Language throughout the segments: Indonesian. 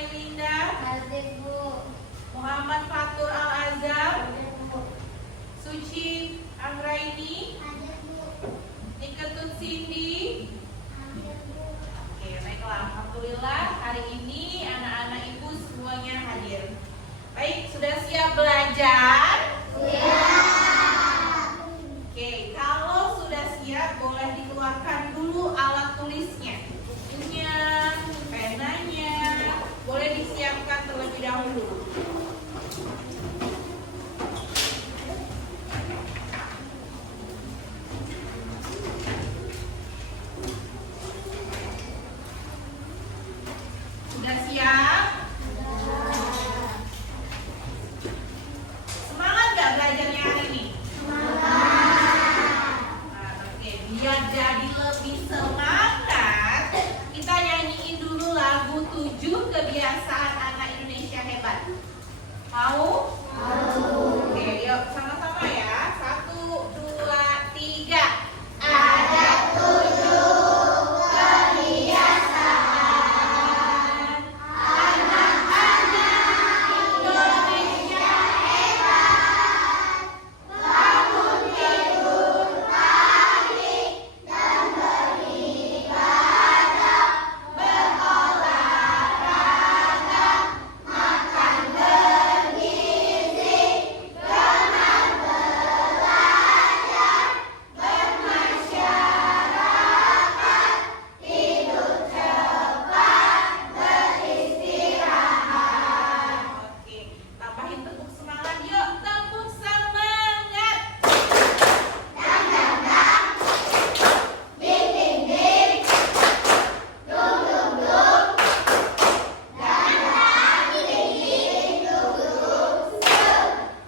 Melinda? Hadir, Bu. Muhammad Fatur Al-Azhar? Hadir, Bu. Suci Anggraini? Hadir, Bu. Niketut Cindy? Hadir, Bu. Oke, baiklah. Alhamdulillah hari ini anak-anak ibu semuanya hadir. Baik, sudah siap belajar? Siap. Oke, kalau sudah siap boleh dikeluarkan dulu alat tulisnya. Bukunya, penanya, boleh disiapkan terlebih dahulu. Sudah siap? Semangat gak belajarnya hari ini? Nah, oke, biar jadi lebih semangat, kita nyanyiin dulu lagu 7 Kebiasaan Anak Indonesia Hebat. Mau? Oke, yuk sama-sama ya. 1, 2, 3. Ada 7 kebiasaan anak-anak Indonesia hebat. Bangun tidur pagi dan beribadah, berolahraga, makan bergizi, gemar belajar, bermasyarakat, tidur cepat, beristirahat. Oke, tambahin tepuk semangat yuk, tepuk semangat. Dang dang dang, ding ding ding, dung dung dung, dang dang ding ding dung dung dung,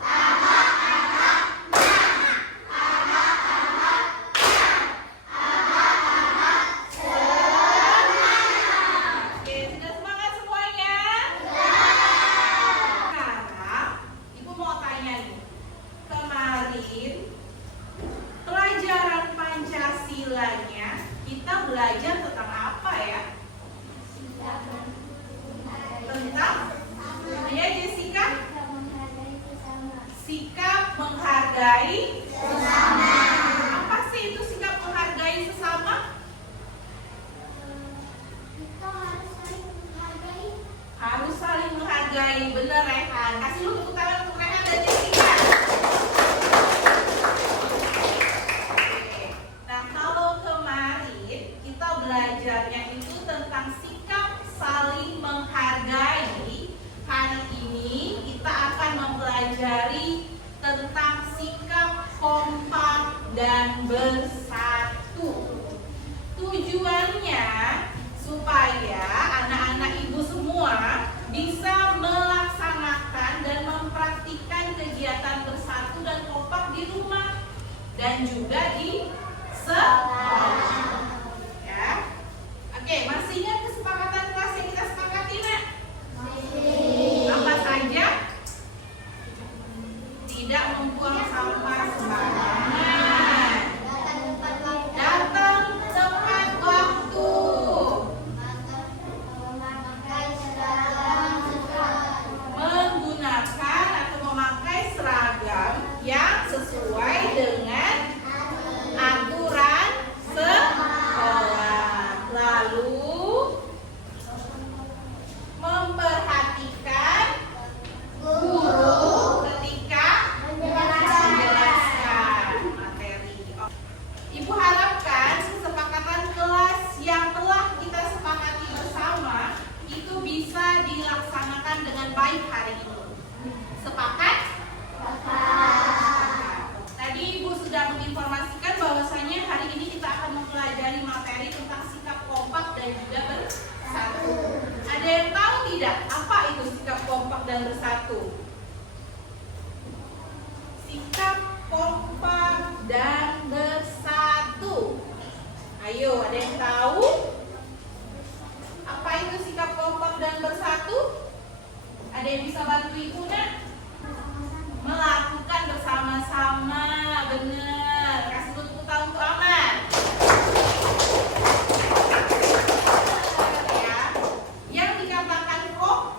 aha aha nah, aha aha semangat. Oke, sudah semangat semuanya? Sekarang ibu mau tanya nih, kemarin pelajaran Pancasilanya kita belajar tentang apa ya? Tentang ya Jessica? Sikap menghargai sesama. Apa sih itu sikap menghargai sesama? Harus saling menghargai, bener Rehan. Kasih lu tepuk tangan untuk Rehan dan Jessica. Oke. Nah, kalau kemarin kita belajarnya itu tentang sikap saling menghargai, hari ini kita akan mempelajari tentang sikap kompak dan bersatu. Tujuannya supaya anak-anak ibu semua bisa melaksanakan dan mempraktikkan kegiatan bersatu dan kompak di rumah dan juga di sekolah. Ya. Oke, masih ingat kesepakatan kelas yang kita sepakati, Nak? Apa saja? Tidak membuang sampah sembarangan. Datang tepat waktu. Menggunakan atau memakai seragam yang sesuai dengan aturan sekolah. Lalu memperhatikan guru ketika menjelaskan materi. Ibu harapkan kesepakatan kelas yang telah kita sepakati bersama itu bisa dilaksanakan dengan baik hari ini. Sepakat? Tadi Ibu sudah menginformasikan bahwasanya hari ini kita akan mempelajari materi tentang sikap kompak dan juga bersatu. Ada yang tahu tidak apa itu sikap kompak dan bersatu? Sikap kompak dan bersatu. Ayo, ada yang tahu? Apa itu sikap kompak dan bersatu? Ada yang bisa bantu Ibu, Nak? Melakukan bersama-sama, benar. Kasih tepuk tangan untuk Aman. Ya, yang dikatakan kompak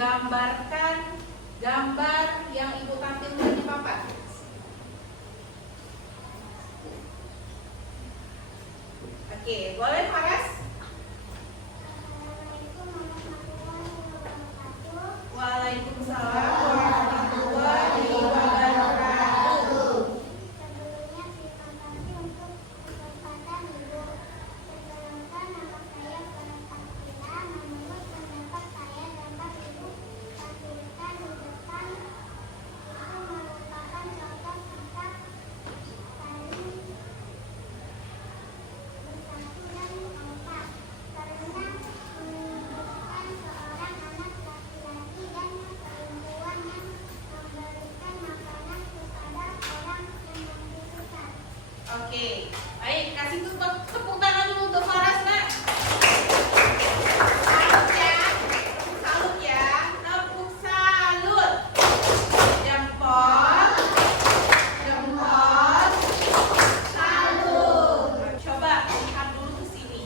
menggambarkan gambar yang Ibu tampilkan di papan? Oke, boleh Faras? Waalaikumsalam warahmatullahi wabarakatuh. Sebelumnya terima kasih untuk kesempatan Ibu. Perkenalkan, nama saya Farah Sakina. Menurut pendapat saya, gambar Ibu tampilkan di depan itu merupakan contoh sikap saling bersatu dan kompak, karena menunjukkan seorang anak laki-laki dan perempuan yang memberikan makanan kepada orang yang membutuhkan. Oke, baik, kasih tepuk tangan dulu untuk Faras, Nak. Salut ya, tepuk salut. Jempol, jempol, salut. Coba lihat dulu ke sini.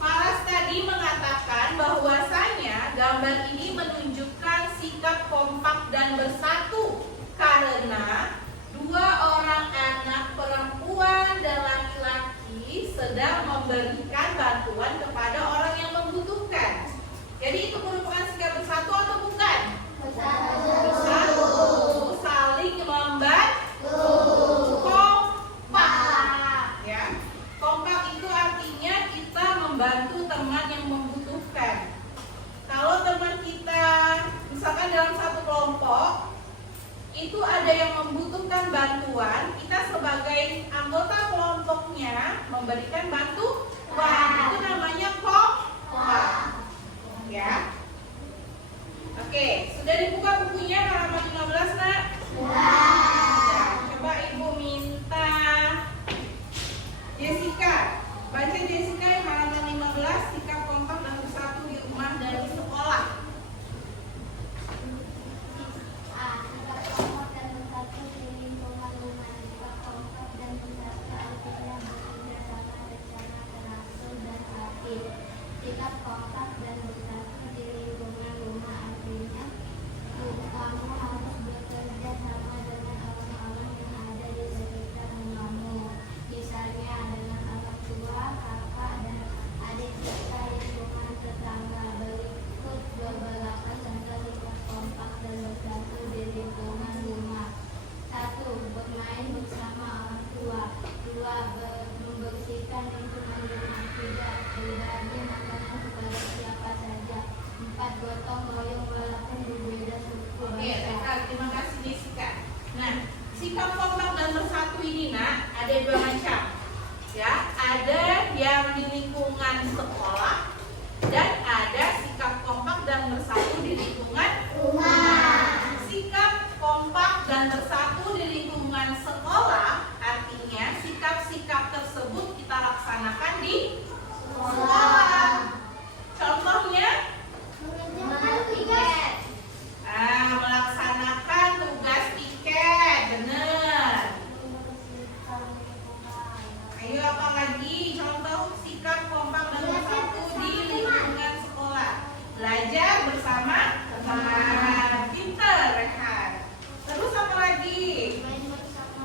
Faras tadi mengatakan bahwasanya gambar ini menunjukkan sikap kompak dan bersatu karena dua orang anak perempuan dan laki-laki sedang memberikan bantuan kepada orang yang membutuhkan. Jadi itu merupakan sikap bersatu atau bukan? Bersatu. Saling membantu. Kompak. Ya. Kompak itu artinya kita membantu teman yang membutuhkan. Kalau teman kita misalkan dalam satu kelompok itu ada yang membutuhkan bantuan, kita sebagai anggota kelompoknya memberikan bantuan. Itu namanya kompak. Ya. Oke, sudah dibuka bukunya halaman 15, Nak? Ya, coba Ibu minta Jessica. Baca Jessica yang halaman 15, sikap kompak dan bersatu di rumah dan di sekolah. Sikap kompak dan bersatu di lingkungan rumah. Sikap kompak dan bersatu artinya bekerja sama rencana teratur dan aktif. Sikap kompak dan bersatu di lingkungan rumah artinya kamu harus bekerja sama dengan orang-orang yang ada di sekitar rumahmu. Misalnya dengan orang tua, kakak, dan adik serta lingkungan tetangga. Berikut beberapa contoh sikap kompak dan bersatu di lingkungan rumah. 1. Bermain bersama orang tua. 2. Membersihkan lingkungan rumah. 3. Berbagi makanan kepada siapa saja. 4. Gotong royong walaupun berbeda suku Oke, bangsa. baik, terima kasih Jessica. Nah, sikap kompak dan bersatu ini, Nak, ada dua macam. Ya, ada yang di lingkungan sekolah dan ada sikap kompak dan bersatu di lingkungan rumah. Sikap kompak dan bersatu di lingkungan sekolah artinya sikap-sikap tersebut kita laksanakan di sekolah. Contohnya, melaksanakan tugas piket, benar. Ayo apa lagi? Contoh sikap kompak dan bersatu di lingkungan sekolah. Belajar bersama teman. Pinter, Rehan. Terus apa lagi?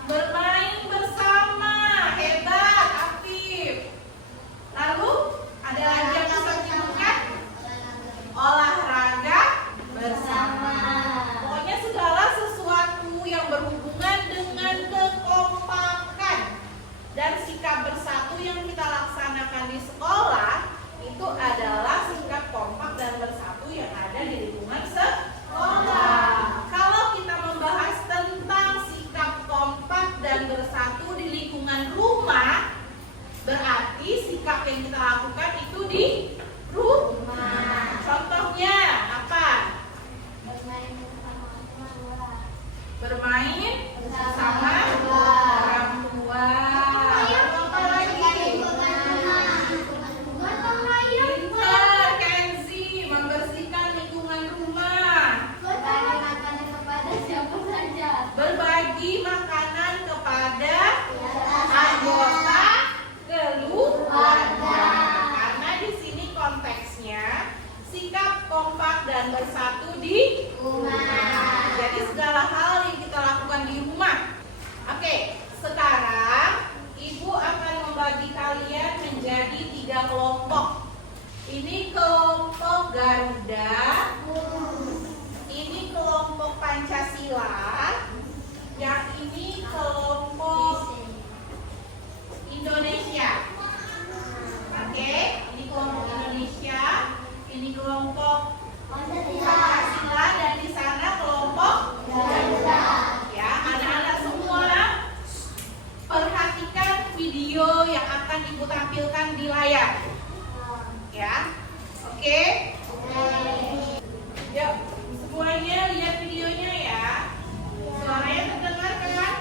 Bermain bersama. Hebat, aktif. Lalu ada lagi yang bisa dilakukan? Olahraga bersama. Pokoknya segala sesuatu yang berhubungan dengan kekompakan dan sikap bersatu yang kita laksanakan di sekolah video yang akan Ibu tampilkan di layar. Ya, oke? Yuk, semuanya lihat videonya ya. Suaranya terdengar kan?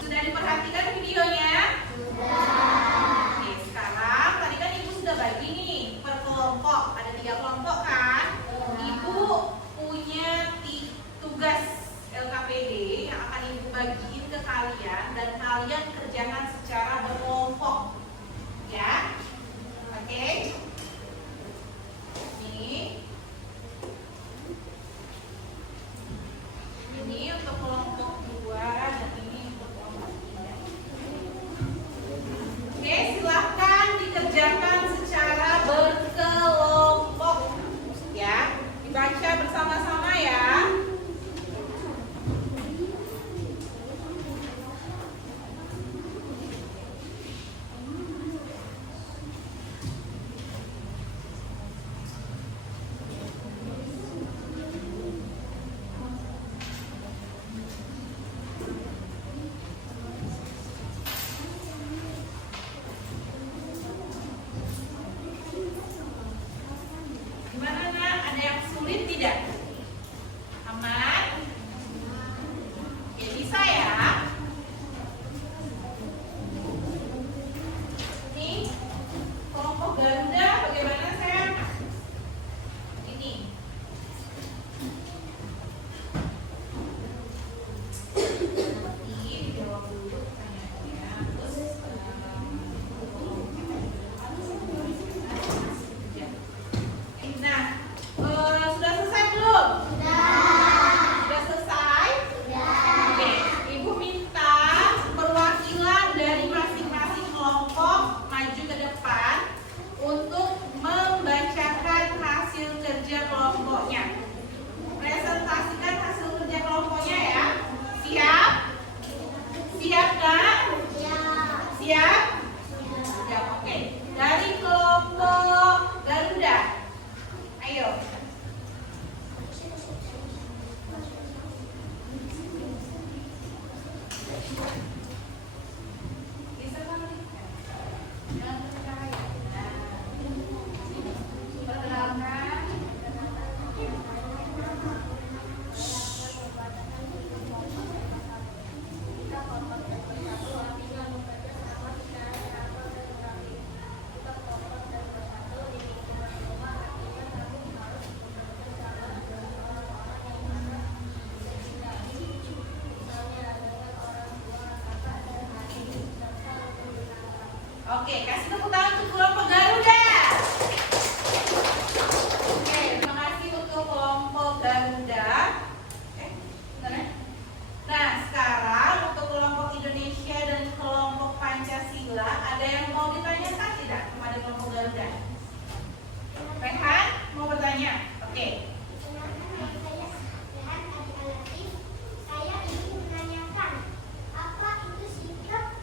Sudah diperhatikan videonya? Oke, sekarang tadi kan Ibu sudah bagi nih per kelompok. Ada 3 kelompok kan? Ibu punya tugas LKPD yang akan Ibu bagiin ke kalian dan kalian kerjakan secara berkelompok. Ya? Oke? Ini untuk kelompok 2 dan ini untuk kelompok 3. Oke, silahkan dikerjakan secara berkelompok. Ya, dibaca bersama-sama ya. Gimana nak? Ada yang sulit tidak? Aman? Ya bisa ya. Ini kelompok Garuda bagaimana sayang? Ini. Nanti dijawab dulu pertanyaannya. Terus nah, sudah selesai belum? Sudah selesai? Oke, Ibu minta perwakilan dari masing-masing kelompok maju ke depan untuk membacakan hasil kerja kelompoknya. Presentasikan hasil kerja kelompoknya ya. Siap? Siap kan? Siap? Siap, oke. Dari kelompok Garuda. Ayo. Bisa kan? Jangan percaya. Nah, perkenalkan. Oke, kasih tepuk tangan untuk kelompok Garuda. Oke, terima kasih untuk kelompok Garuda. Bentar ya. Nah, sekarang untuk kelompok Indonesia dan kelompok Pancasila, ada yang mau ditanyakan tidak kepada kelompok Garuda? Rehan mau bertanya? Oke. Saya ingin menanyakan apa itu sikap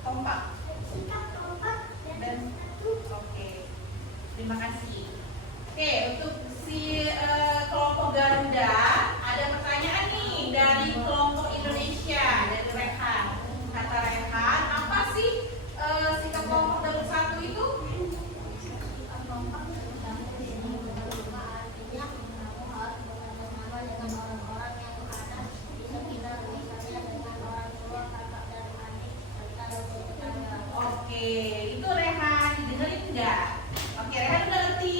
Kompak. kompak Dan oke. Terima kasih. Oke, untuk si kelompok Garuda ada pertanyaan nih dari kelompok Indonesia dari Rehan. Kata Rehan, apa sih sikap kelompok dan bersatu itu? Oke, itu Rehan, didengerin enggak? Oke, Rehan udah ngerti?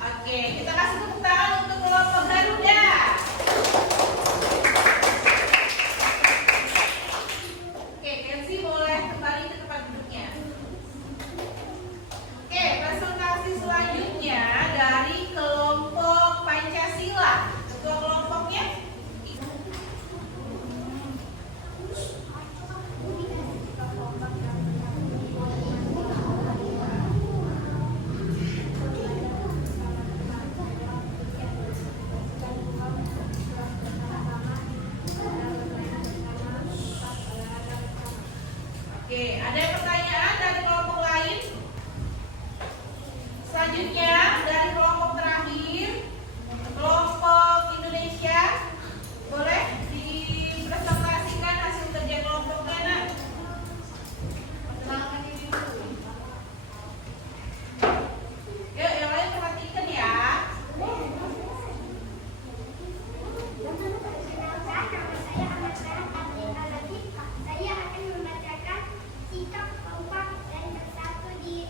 Oke, kita kasih tepuk tangan untuk kelompok Garuda. Oke, Kenzi boleh kembali ke tempat duduknya. Oke, presentasi selanjutnya dari kelompok Pancasila. Ketua kelompoknya? Oke, ada pertanyaan dari kelompok lain? Selanjutnya dari kelompok terakhir, kelompok Indonesia, boleh dipresentasikan hasil kerja kelompoknya, nak? Perkenalkan diri dulu. Yuk, yang lain perhatikan ya. Perkenalkan, nama saya Ahmad Farah Abdul Alatif. Saya akan membacakan sikap kompak dan bersatu di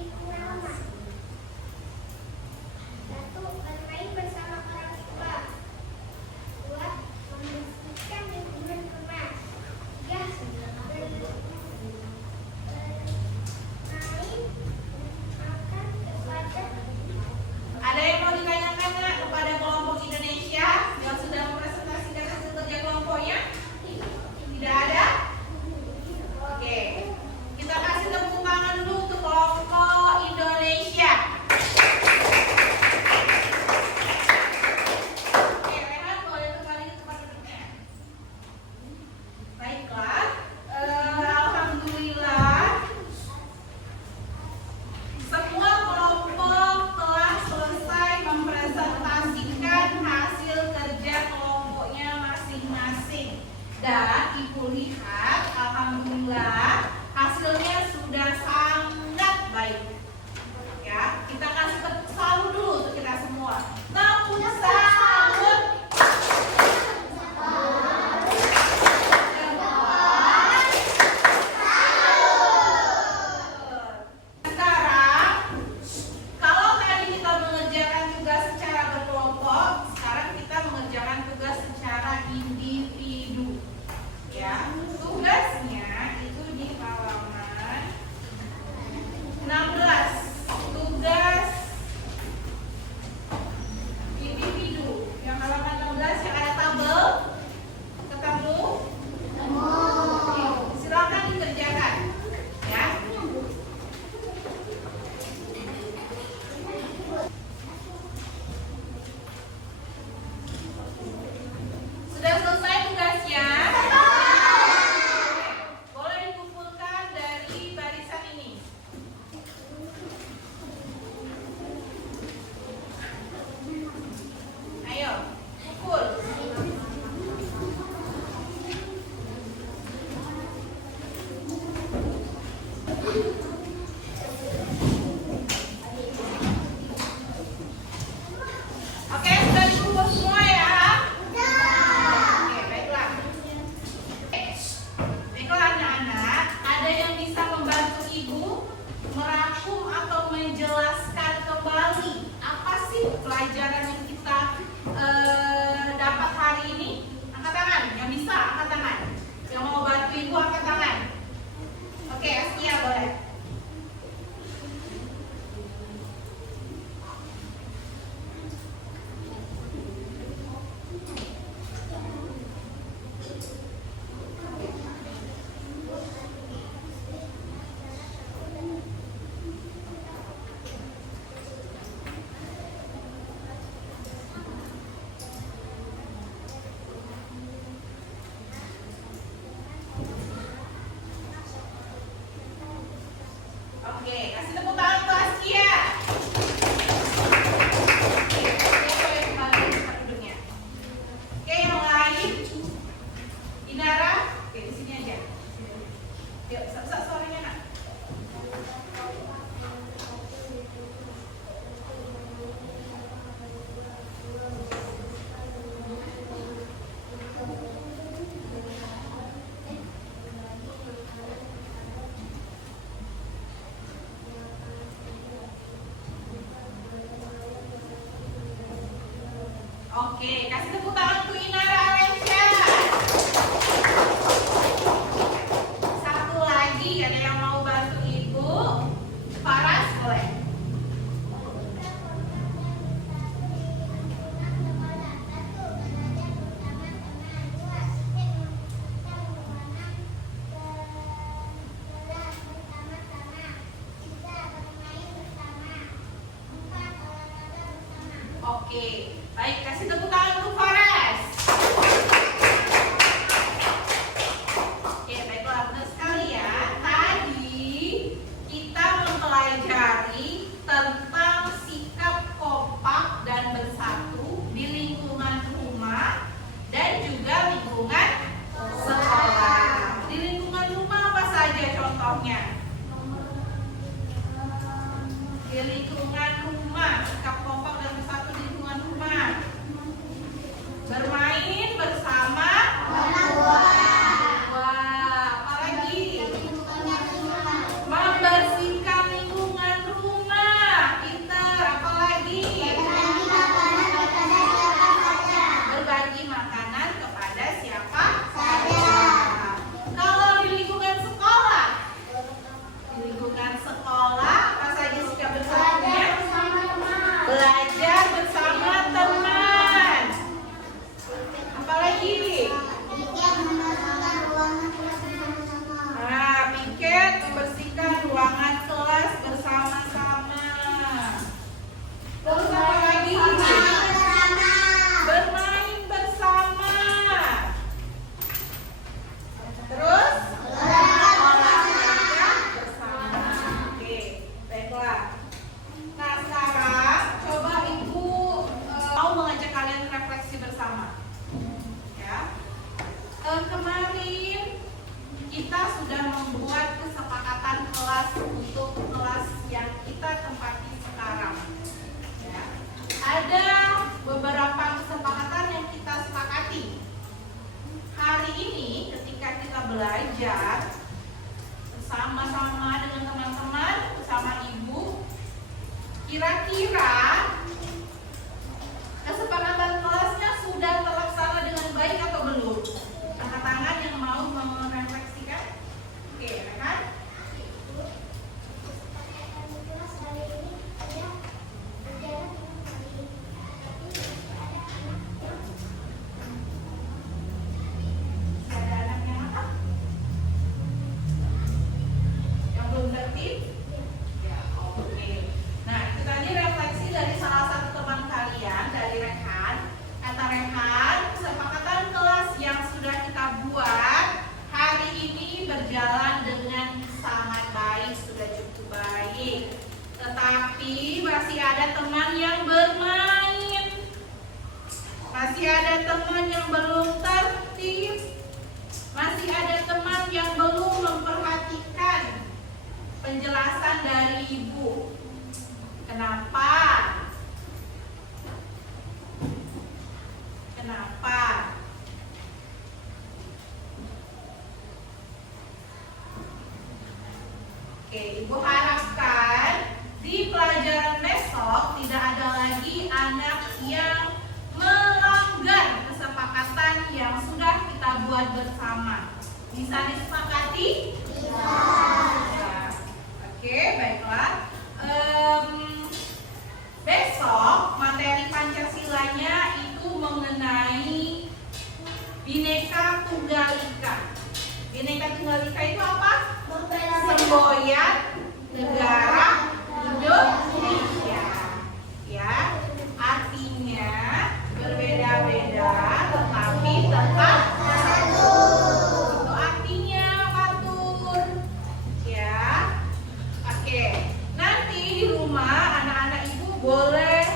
Ikurama. 1. Bermain bersama orang tua. 2. Membersihkan lingkungan rumah. 3. Bermain makan kepada. Ada yang mau ditanyakan nggak kepada kelompok Indonesia yang sudah mempresentasikan hasil kerja kelompoknya? Tidak ada? Oke, kita kasih tepuk tangan dulu untuk kelompok Indonesia. Oke, Rehan boleh kembali ke tempat duduknya. Baiklah, alhamdulillah semua kelompok telah selesai mempresentasikan hasil kerja kelompoknya masing-masing. Dan Ibu lihat, alhamdulillah hasilnya sudah sangat baik. Ya, kita kasih tepuk salut dulu untuk kita semua. Tepuk salut. Sekarang, kalau tadi kita mengerjakan tugas secara berkelompok, sekarang kita mengerjakan tugas secara individu. Ya, tugasnya itu di halaman 16. Tugas individu yang halaman 16 yang ada tabel. Ketemu? Silakan dikerjakan. Ya. Sudah selesai tugasnya? Boleh dikumpulkan dari barisan ini. Ayo, kumpul. Oke, sudah dikumpul semua ya? Oke, baiklah. Baiklah anak-anak, ada yang bisa membantu Ibu merangkum atau menjelaskan kembali apa sih pelajaran yang kita dapat hari ini? Angkat tangan, yang bisa angkat tangan. Yang mau bantu Ibu angkat tangan. Oke, Askia boleh. Oke, kasih tepuk tangan untuk Askia. Oke, dia boleh kembali ke tempat duduknya. Oke, yang lain, Inara, oke di sini aja. Yuk, sak suaranya nak. Oke, kasih tepuk tangan untuk Inara Alesya. Satu lagi, ada yang mau bantu Ibu? Faras, boleh. Oke, baik, kasih tepuk tangan untuk Faras. belajar bersama-sama dengan teman-teman, bersama ibu. Kira-kira kesepakatan kelasnya sudah terlaksana dengan baik atau belum? Angkat tangan yang mau merefleksikan. Oke, rekan. Kesepakatan kelas hari ini sudah berjalan dengan baik, tapi ada Ada anak yang apa? Yang belum tertib? Ya, oke. Nah, itu tadi refleksi dari salah satu teman kalian, dari Rehan. Kata Rehan, kesepakatan kelas yang sudah kita buat hari ini berjalan dengan sangat baik, sudah cukup baik. Tetapi masih ada teman yang bermain. Masih ada teman yang belum tertib. Masih ada teman yang belum memperhatikan penjelasan dari ibu. Kenapa? Kenapa? Oke, ibu harapkan di pelajaran besok tidak ada lagi anak yang melanggar kesepakatan yang sudah kita buat bersama. Bisa disepakati? Bisa. Oke, baiklah. Besok materi Pancasilanya itu mengenai Bhinneka Tunggal Ika. Bhinneka Tunggal Ika itu apa? Semboyan negara Indonesia. Ya, artinya berbeda-beda tetapi tetap satu. Itu artinya Fatur. Ya. Oke. Nanti di rumah anak-anak ibu boleh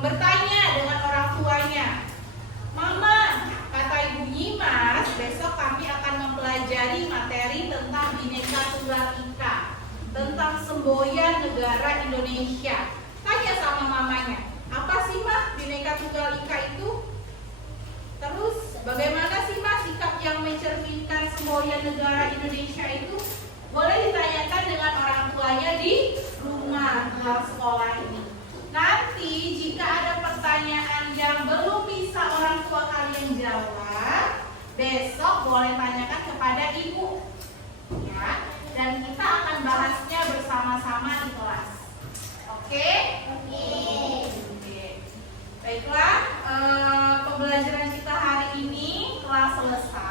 bertanya dengan orang tuanya. Mama, kata Ibu Nyimas, besok kami akan mempelajari materi tentang Bhinneka Tunggal Ika, tentang semboyan negara Indonesia. Tanya sama mamanya, apa sih Mah Bhinneka Tunggal Ika itu? Terus bagaimana sih Mah sikap yang mencerminkan semboyan negara Indonesia itu? Boleh ditanyakan dengan orang tuanya di rumah luar sekolah ini. Nanti jika ada pertanyaan yang belum bisa orang tua kalian jawab, besok boleh tanyakan kepada ibu. Ya, dan kita akan bahasnya bersama-sama di kelas. Oke? Oke. Baiklah, pembelajaran kita hari ini telah selesai.